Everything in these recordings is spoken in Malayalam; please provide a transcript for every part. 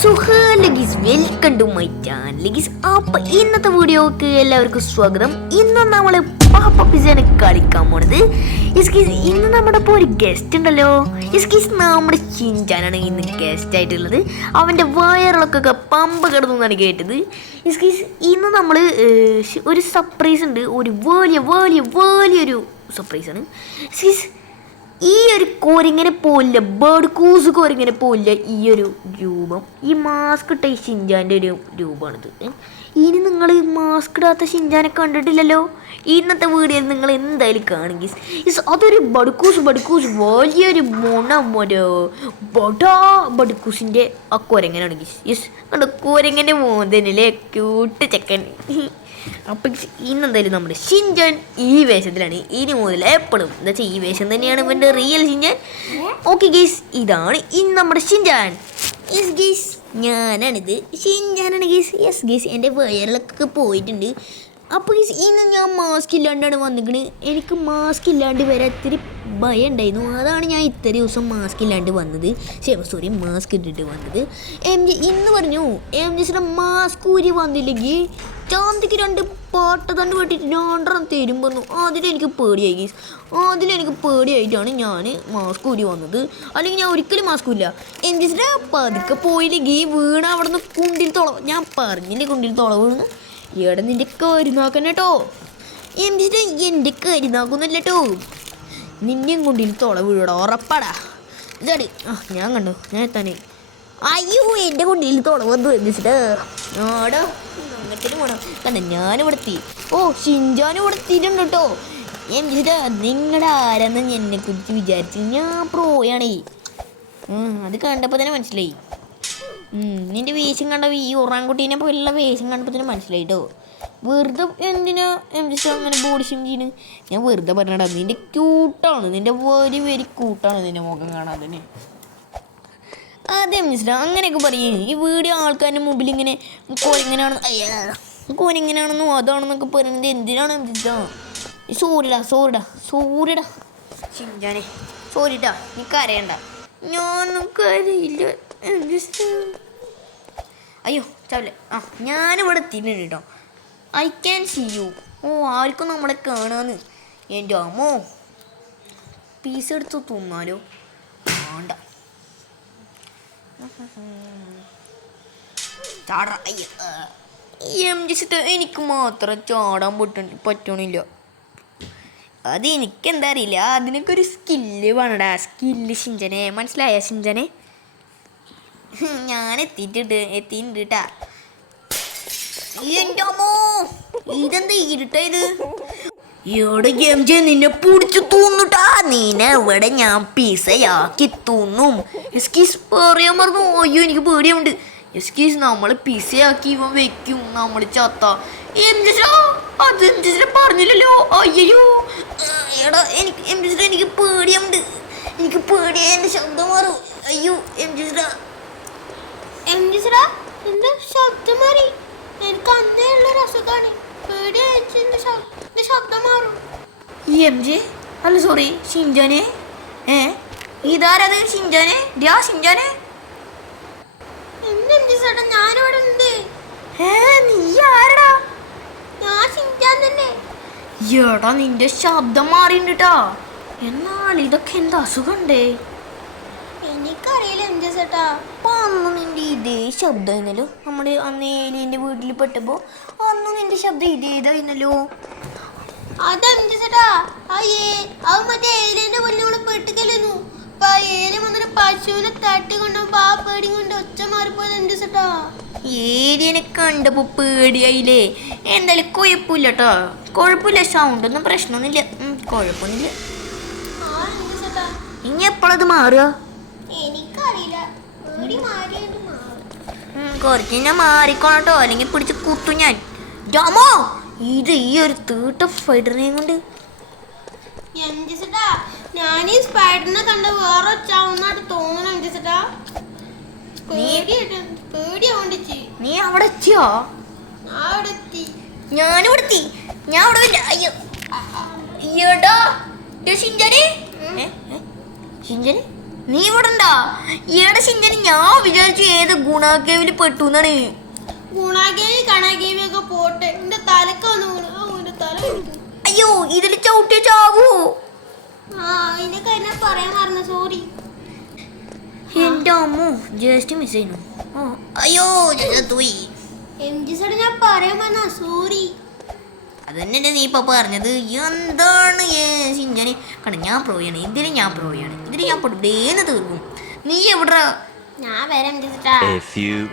So hello guys, welcome to my channel guys. അപ്പൊ ഇന്നത്തെ വീഡിയോക്ക് എല്ലാവർക്കും സ്വാഗതം. ഇന്ന് നമ്മള് പാപ്പ പിസയാണ് കളിക്കാൻ പോണത്. ഇന്ന് നമ്മുടെ ഇപ്പോൾ ഒരു ഗസ്റ്റ് ഉണ്ടല്ലോ. നമ്മുടെ ഷിൻചാനാണ് ഇന്ന് ഗസ്റ്റ് ആയിട്ടുള്ളത്. അവൻ്റെ വയറിളക്കൊക്കെ പമ്പ് കിടന്നു എന്നാണ് കേട്ടത്. ഇന്ന് നമ്മൾ ഒരു സർപ്രൈസ് ഉണ്ട്. ഒരു വലിയൊരു സർപ്രൈസാണ്. ഈ ഒരു കോരിങ്ങനെ പോലില്ല, ബേർഡ് കൂസ് കോരിങ്ങനെ പോലില്ല ഈ ഒരു രൂപം. ഈ മാസ്ക് ഇട്ട ഈ ഷിൻചാൻ്റെ ഒരു രൂപമാണിത്. ഇനി നിങ്ങൾ മാസ്ക് ഇടാത്ത ഷിൻചാനെ കണ്ടിട്ടില്ലല്ലോ. ഇന്നത്തെ വീഡിയോയിൽ നിങ്ങൾ എന്തായാലും കാണും. അതൊരു ബഡ്കൂസ് വലിയൊരു ബഡ്കൂസിൻ്റെ ആ കൊരങ്ങനാണ് ഗീസ്. കണ്ടോ, കൊരങ്ങൻ്റെ മോന്തനല്ലേ, ക്യൂട്ട് ചെക്കൻ. അപ്പം ഇന്നെന്തായാലും നമ്മുടെ ഷിൻചാൻ ഈ വേഷത്തിലാണ് ഇനി മുതൽ എപ്പോഴും. എന്താ വെച്ചാൽ ഈ വേഷം തന്നെയാണ് ഇവൻ്റെ റിയൽ ഷിൻചാൻ. ഓക്കെ ഗീസ്, ഇതാണ് ഇന്ന് നമ്മുടെ ഷിൻചാൻ. ഗീസ്, ഞാനാണിത്, ഷിൻചാനാണ് ഗീസ്. ഗീസ്, എൻ്റെ വയറിളക്കൊക്കെ പോയിട്ടുണ്ട്. അപ്പോൾ ഗീസ്, ഇന്ന് ഞാൻ മാസ്ക് ഇല്ലാണ്ടാണ് വന്നിരിക്കുന്നത്. എനിക്ക് മാസ്ക് ഇല്ലാണ്ട് വരെ ഇത്തിരി ഭയം ഉണ്ടായിരുന്നു. അതാണ് ഞാൻ ഇത്ര ദിവസം മാസ്ക് ഇല്ലാണ്ട് വന്നത്. മാസ്ക് ഇട്ടിട്ട് വന്നത്. ഇന്ന് പറഞ്ഞു MGസിൻ്റെ മാസ്ക് ഊരി വന്നില്ലെങ്കിൽ ചാന്തിക്ക് 2 പാട്ടതണ്ട് വെട്ടിട്ട് 2 തരും വന്നു. അതിലെനിക്ക് പേടിയായി ഗീസ്. അതിലെനിക്ക് പേടിയായിട്ടാണ് ഞാൻ മാസ്ക് ഊരി വന്നത്. അല്ലെങ്കിൽ ഞാൻ ഒരിക്കലും മാസ്ക് ഇല്ല. MGസിൻ്റെ പതുക്കെ പോയില്ലെങ്കിൽ വീണ അവിടെ നിന്ന് കുണ്ടിൽ തുളവ്. ഞാൻ പറഞ്ഞില്ലേ കുണ്ടിൽ തുളവ് വീണ്. ഇവിടെ നിൻ്റെ കരുനാക്കൻ കേട്ടോ. MGസിൻ്റെ എൻ്റെ കരുനാക്കൊന്നുമല്ല കേട്ടോ. നിന്നെയും കുണ്ടിൽ തുളവ് വീഴടാ, ഉറപ്പാടാ. ഇതാടി ഞാൻ കണ്ടു, ഞാൻ എത്താനേ. അയ്യോ, എൻ്റെ കുണ്ടിൽ തുളവ് വന്നു MGസിൻ്റെ. ആടാ അങ്ങനത്തെ വേണം. കാരണം ഞാനിവിടെ എത്തി. ഓ, ഷിൻചാനും ഇവിടെ എത്തിയിട്ടുണ്ട് കേട്ടോ. MGസിൻ്റെ നിങ്ങളുടെ ആരെന്ന് എന്നെക്കുറിച്ച് വിചാരിച്ചു. ഞാൻ പ്രോയാണേ. അത് കണ്ടപ്പോൾ തന്നെ മനസ്സിലായി. നിൻ്റെ വേഷം കണ്ട ഈ ഉറാൻകുട്ടീനെ പോലുള്ള വേഷം കണ്ടപ്പോൾ തന്നെ മനസ്സിലായി കേട്ടോ. വെറുതെ എന്തിനാ MGസി അങ്ങനെ ബോഡി ഷേം ചെയ്യുന്നു? ഞാൻ വെറുതെ പറഞ്ഞടാ, നിൻ്റെ ക്യൂട്ടാണ്, നിൻ്റെ വെരി ക്യൂട്ടാണ് നിൻ്റെ മുഖം കാണാൻ തന്നെ. അതെ MGസിൻ്റെ അങ്ങനെയൊക്കെ പറയും. ഈ വീഡിയോ ആൾക്കാരുടെ മുമ്പിൽ ഇങ്ങനെ കോരിങ്ങനെയാണെന്നും അതാണെന്നൊക്കെ പറയുന്നത് എന്തിനാണ് MGസിൻ്റെ? സോറിടാ ഷിൻചാനെ, സോറിട്ടാ. നീ കരയണ്ട, ഞാനൊന്നും കരയില്ല MGസി. അയ്യോ ചാവില്ലേ. ഞാനിവിടെ എത്തിയിട്ടുണ്ട് കേട്ടോ. I can see you. ഓ, ആർക്കും നമ്മളെ കാണാന്ന്. എൻ്റെ അമ്മോ, പീസ് എടുത്ത് തിന്നാലോ? വേണ്ട, ചാടാ. MGസിട്ട് എനിക്ക് മാത്രം ചാടാൻ പറ്റണില്ല. അത് എനിക്കെന്താ അറിയില്ല. അതിനൊക്കെ ഒരു സ്കില്ല് വേണടാ. സ്കില്ല് ഷിൻചാനെ, മനസ്സിലായ ഷിൻചാനെ? ഞാൻ എത്തിയിട്ടുണ്ട് കേട്ടാ. എൻ്റെ അമ്മോ, ഇതെന്താ ഇരുട്ടായത്? ഇവിടെ MG നിന്നെ പിടിച്ചു തൂന്നുട്ടാ. നിന്നെ ഇവിടെ ഞാൻ പിസയാക്കി തൂന്നും. പറയാൻ പറഞ്ഞു. അയ്യോ, എനിക്ക് പേടിയുണ്ട്. നമ്മൾ പിസയാക്കി ഇവൻ വെക്കും, നമ്മൾ ചത്ത. അത് MGസിനെ പറഞ്ഞില്ലല്ലോ. അയ്യോ എടാ, എനിക്ക് പേടിയുണ്ട്. എനിക്ക് പേടിയാ. എൻ്റെ ശബ്ദം മാറും. അയ്യോ MGസിടാ എന്റെ ശബ്ദം മാറി. എനിക്ക് അന്നേ ഉള്ളൊരു അസുഖമാണ്. പേടിയായിട്ട് ശബ്ദം മാറും. MG അല്ല, സോറി ഷിൻചാനെ. ഇതാരത്? ഷിൻചാനെ? ഷിൻചാനെ ചേട്ടാ, ഞാനിവിടെ ഉണ്ട്. നീ ആരടാ? ഞാൻ ഷിൻചാൻ തന്നെ. എടാ, നിന്റെ ശബ്ദം മാറിണ്ടാ. എന്നാൽ ഇതൊക്കെ എന്താ അസുഖണ്ടേ? എനിക്കറിയില്ല ചേട്ടാ. അന്ന് നിന്റെ ഇതേ ശബ്ദമായിരുന്നല്ലോ. നമ്മുടെ അന്ന് ഏലിയൻ്റെ വീട്ടിൽ പെട്ടപ്പോൾ അന്ന് നിന്റെ ശബ്ദം ഇതേതായിരുന്നല്ലോ. ചേട്ടാ, മറ്റേ ഏലിയന്റെ പൊന്നോളെ പെട്ടിക്കലായിരുന്നു. അപ്പൊ ആ ഏലിയ വന്നിട്ട് പശുവിനെ തട്ടിക്കൊണ്ടപ്പോ ആ പേടി കൊണ്ട് ഒച്ച മാറിപ്പോയത് ചേട്ടാ. ഏലിയനെ കണ്ടപ്പോ പേടിയായില്ലേ? എന്തായാലും കുഴപ്പമില്ല കേട്ടോ. കുഴപ്പമില്ല, സൗണ്ടൊന്നും പ്രശ്നമൊന്നുമില്ല. കുഴപ്പമൊന്നുമില്ല. ഇനി എപ്പോഴത് മാറുക? എനിക്കറിയില്ല. കുറച്ച് ഞാൻ മാറിക്കോണട്ടോ, അല്ലെങ്കിൽ പിടിച്ച് കുത്തു ഞാൻ. ജാമോ, ഇത് ഈ ഒരു തീട്ട ഫൈറ്ററിനെയും കൊണ്ട്. ഞാൻ ഈ സ്പൈഡറിനെ കണ്ട വേറെ ചാവുന്നായിട്ട് തോന്നണം ചേട്ടാ. നീ അവിടെ എത്തിയോ? ഞാനിവിടെ എത്തി. ഞാൻ അവിടെ ഇല്ല. അയ്യോ ഷിൻചാനെ, നീ ഇവിടെ ഉണ്ടാ ഈയുടെ ശിഞ്ചന് ഞാൻ വിചാരിച്ചു ഏത് ഗുണാക്കേവില് പെട്ടു എന്നാണ്. ഗുണാഗേവി കണാഗേവി ഒക്കെ പോട്ടെ, എന്റെ തലക്കാണ് എന്റെ തല. അയ്യോ ഇതിൽ ചവിട്ടിയ ചാവൂ. ആ അതിന്റെ കാര്യം പറയാൻ മറന്നു, സോറി. എന്റെ അമ്മോ ജസ്റ്റ് മിസ് ചെയ്യുന്നു. അയ്യോ പോയി. ഞാൻ പറയാൻ വന്നാ സോറി. അത് തന്നെയല്ലേ നീ ഇപ്പൊ പറഞ്ഞത്. എന്താണ് ശിഞ്ചന് കണ്ട ഞാൻ പ്രോയാണ്, ഇതിന് ഞാൻ പ്രോയാണ്, ഇതിന് ഞാൻ പൊട്ടേന്ന് തീർക്കും. നീ എവിടാ? ഞാൻ വരാം.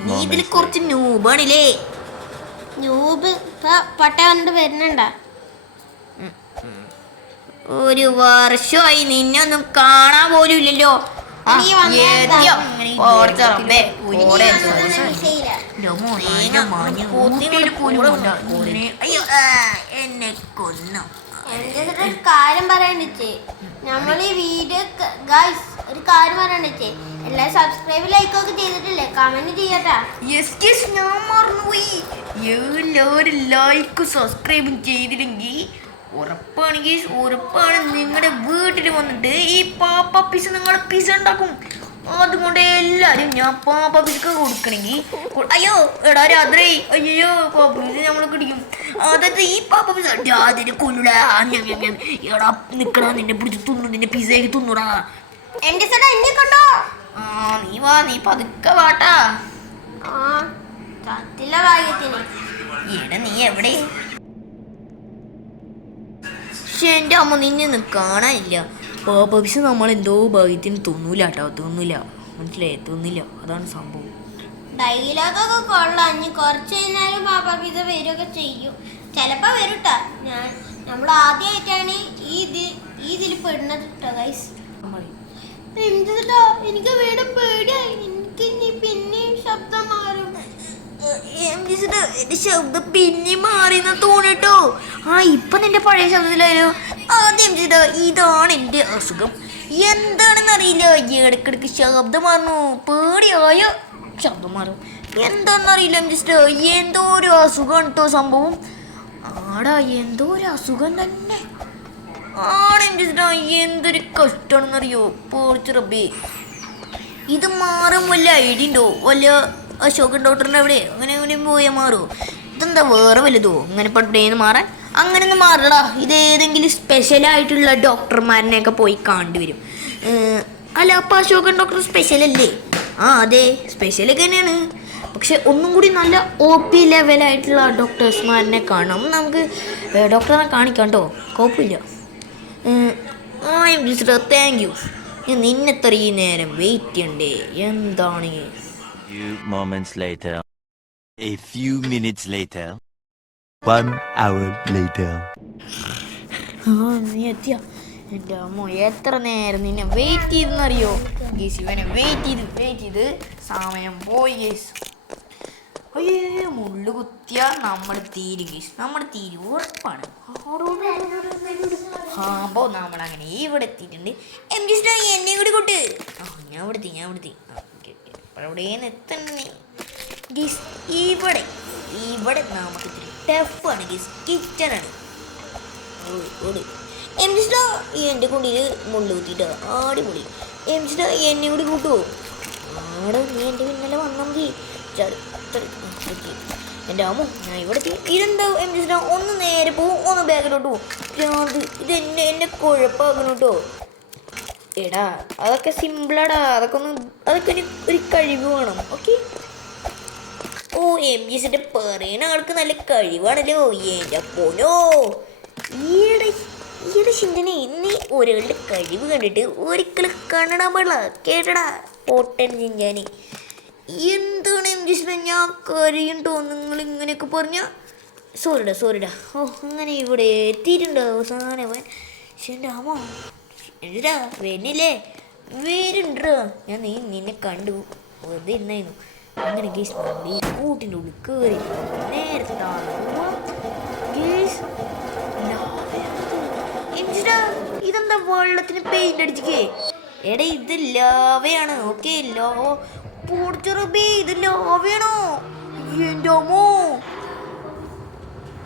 നീ ഇതിൽ കുറച്ച് നൂബാണില്ലേ? നൂബ് പട്ട വന്നിട്ട് വരുന്നുണ്ടാ? ഒരു വർഷമായി നിന്നെ ഒന്നും കാണാൻ പോലും ഇല്ലല്ലോ. എന്നെ കൊന്നു. ഒരു കാര്യം പറയാണ്ടിച്ചേ, നമ്മൾ ഈ വീഡിയോ ഗൈസ് ഒരു കാര്യം പറയാണ്ടിച്ചേ, എല്ലാരും സബ്സ്ക്രൈബ് ലൈക്ക് ഒക്കെ ചെയ്തിട്ടില്ലേ? കമന്റ് ചെയ്യട്ടാ. ഞാൻ മറന്നുപോയി. എല്ലാവരും ലൈക്ക് സബ്സ്ക്രൈബും ചെയ്തില്ലെങ്കിൽ ഉറപ്പാണ് നിങ്ങളുടെ വീട്ടിൽ വന്നിട്ട് ഈ പാപ്പ പിസ നിങ്ങളെ പിസ ഉണ്ടാക്കും. അതുകൊണ്ട് എല്ലാരും ഞാൻ പാപ്പ പിസക്ക് കൊടുക്കണമെങ്കിൽ അയ്യോ എടാ രാത്രി അയ്യോ പാപ്പ പിസ നമ്മളെ കിടിക്കും. അതായത് ഈ പാപ്പ പിസ രാത്രി കൊല്ലൂടാ. എടാ നിക്കടാ, നിന്നെ പിടിച്ച് തിന്നു, നിന്നെ പിസയ്ക്ക് തിന്നൂടാ. നീ വാ, നീ പതുക്കെ വാട്ടാ. എടാ നീ എവിടെ? എന്റെ അമ്മ നിന്നെ കാണാനില്ല. പാപ്പ നമ്മളെന്തോ ഭാഗ്യത്തിന് തിന്നൂല കേട്ടോ, തിന്നില്ല, മനസ്സിലായി, തിന്നില്ല. അതാണ് സംഭവം. ഡയലോഗൊക്കെ കൊള്ളാം. ഇനി കുറച്ച് കഴിഞ്ഞാലും പാപ്പ പിസ വരികയൊക്കെ ചെയ്യും. ചിലപ്പോ വരൂട്ടാ. നമ്മൾ ആദ്യമായിട്ടാണ് ഇതിൽ പെടുന്നത് കേട്ടോ ഗൈസ്. എനിക്ക് വീണ്ടും പേടിയായി. എനിക്ക് ഇനി പിന്നെയും ശബ്ദം മാറും. എന്റെ ശബ്ദം പിന്നെ മാറിയെന്ന് തോന്നിട്ടോ. ഇപ്പൊ നിന്റെ പഴയ ശബ്ദത്തിലായാലോ. ആദ്യം ഇതാണ് എന്റെ അസുഖം. എന്താണെന്ന് അറിയില്ല, ഇടക്കിടക്ക് ശബ്ദം മാറുന്നു. പേടിയായ ശബ്ദം മാറും. എന്താണെന്നറിയില്ല എന്തോ ഒരു അസുഖം കേട്ടോ സംഭവം. ആടാ എന്തോ ഒരു അസുഖം തന്നെ ആണ്. എന്തൊരു കഷ്ടമാണെന്നറിയോ. പോർച്ച് റബ്ബേ, ഇത് മാറും വല്ല ഐഡിയ ഉണ്ടോ? വല്ല അശോകൻ ഡോക്ടറിൻ്റെ അവിടെ അങ്ങനെ പോയാൽ മാറുമോ? ഇതെന്താ വേറെ വലുതോ ഇങ്ങനെ പട്ടേന്ന് മാറാൻ? അങ്ങനെയൊന്നും മാറടാ. ഇതേതെങ്കിലും സ്പെഷ്യലായിട്ടുള്ള ഡോക്ടർമാരനെയൊക്കെ പോയി കണ്ടുവരും. അല്ല അപ്പം അശോകൻ ഡോക്ടർ സ്പെഷ്യലല്ലേ? അതെ സ്പെഷ്യലൊക്കെ തന്നെയാണ്. പക്ഷെ ഒന്നും കൂടി നല്ല OP ലെവലായിട്ടുള്ള ഡോക്ടേഴ്സ്മാരനെ കാണാം. നമുക്ക് ഡോക്ടറെ കാണിക്കാം കേട്ടോ, കുഴപ്പമില്ല. Thank you. നിന്നെ ഇത്രയും നേരം വെയിറ്റ് ചെയ്യണ്ടേ? എന്താണ്? Few moments later. A few minutes later. 1 hour later. നീ എത്തിയ? എൻ്റെ അമ്മ എത്ര നേരം നിന്നെ വെയിറ്റ് ചെയ്തെന്നറിയോ ഗീസ്. ഇവനെ വെയിറ്റ് ചെയ്ത് സമയം പോയി ഗീസ്. അയ്യോ മുള്ളു കുത്തിയ നമ്മൾ തീരും ഗീസ്, നമ്മൾ തീരും ഉറപ്പാണ്. അപ്പോൾ നമ്മളങ്ങനെ ഇവിടെ എത്തിയിട്ടുണ്ട്. എന്നെ കൂടി കൂട്ട്. ഞാൻ ഇവിടെത്തി. അവിടേന്ന് എത്തന്നെ ഗീസ്. ഇവിടെ നമുക്ക് ഇത്തിരി ടഫാണ് ഗീസ്. കിച്ചണാണ്. എൻ്റെ കുണ്ടിയിൽ മുള്ളു കുത്തിയിട്ട് ആടിപൊളി. എന്നെ കൂടി കൂട്ടുമോ? ആടെ നീ എൻ്റെ പിന്നലെ വന്നാൽ മതി. എൻ്റെ അമ്മ ഞാൻ ഇവിടെ ഇതെന്താ ഒന്ന് നേരെ പോവും, ഒന്ന് ബാഗിലോട്ട് പോവും. ഇത് എന്നെ കുഴപ്പമാക്കണം കേട്ടോ. എടാ അതൊക്കെ സിമ്പിളാടാ. അതൊക്കെ ഒരു കഴിവ് വേണം. ഓക്കെ. MGസിൻ്റെ പറയുന്ന ആൾക്ക് നല്ല കഴിവാണല്ലോ. എൻ്റെ പോലോ ഈയുടെ ചിന്തനെ ഇന്ന് ഒരാളുടെ കഴിവ് കണ്ടിട്ട് ഒരിക്കലും കണ്ണടാൻ പാടില്ല. കേട്ടടാ പൊട്ടൻ ചിന്താനി. എന്താണ് MG ഞാൻ കരയുണ്ടോ നിങ്ങൾ ഇങ്ങനെയൊക്കെ പറഞ്ഞ? സോറിടാ. അങ്ങനെ ഇവിടെ എത്തിയിട്ടുണ്ടോ അവസാനം? എൻ്റെ അമ്മ എന്താ വരുന്നില്ലേ? വരുന്നുണ്ടോ? ഞാൻ നിന്നെ കണ്ടു വെറുതെ എന്നായിരുന്നു. അങ്ങനെ ഗീസ് ഈ കൂട്ടിൻ്റെ ഉള്ളിൽ കയറി നേരത്തെ ഇതെന്താ വെള്ളത്തിന് പെയിന്റ് അടിച്ചിക്കേ? എടാ ഇത് ലാവയാണ്. ഓക്കെ പൊടിച്ചെറുബി ഇത് ലാവയാണോ? എൻ്റെ അമ്മോ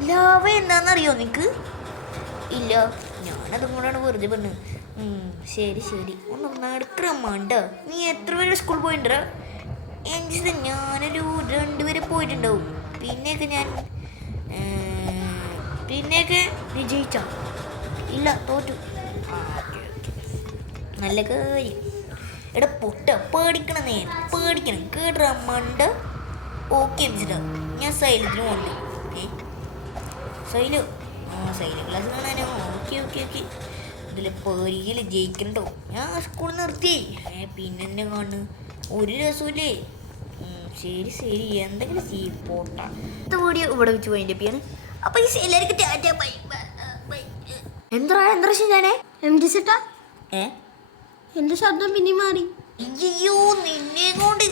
ലാവ എന്താണെന്നറിയോ നിനക്ക്? ഇല്ല ഞാനതും കൂടാണ് വെറുതെ പറഞ്ഞത്. ശരി ശരി ഒന്ന് നടക്കണമാണ്ട. നീ എത്ര പേര് സ്കൂളിൽ പോയിട്ടുണ്ടോ? എനിക്ക് ഞാനൊരു 2 പേര് പോയിട്ടുണ്ടാവും. പിന്നെയൊക്കെ വിജയിച്ച ഇല്ല, തോറ്റു. നല്ല കാര്യം. എടാ പൊട്ട, പേടിക്കണം, പേടിക്കണം കേട്ടാ മണ്ട. ഓക്കെ മിസ്റ്റർ, ഞാൻ സൈലത്തിന് പോകണ്ട. സൈല് സൈല ക്ലാസ് കാണാനോ? Okay okay okay. ഇതിൽ പേരിയിൽ ജയിക്കണ്ടോ? ഞാൻ സ്കൂളിൽ നിർത്തി. പിന്നെ കാണു ഒരു രസമില്ലേ. ശരി ശരി, എന്തെങ്കിലും പോട്ട. ഇത് വീഡിയോ ഇവിടെ വെച്ച് പോയിൻ്റെ പിയാണ്. അപ്പൊ ഈ എല്ലാവർക്കും ടാറ്റ ബൈ. എന്താ ഞാനേ എന്ത് ചേട്ടാ ഏ എന്റെ ശബ്ദം പിന്നെ മാറി. അയ്യോ നിന്നെ കൊണ്ട്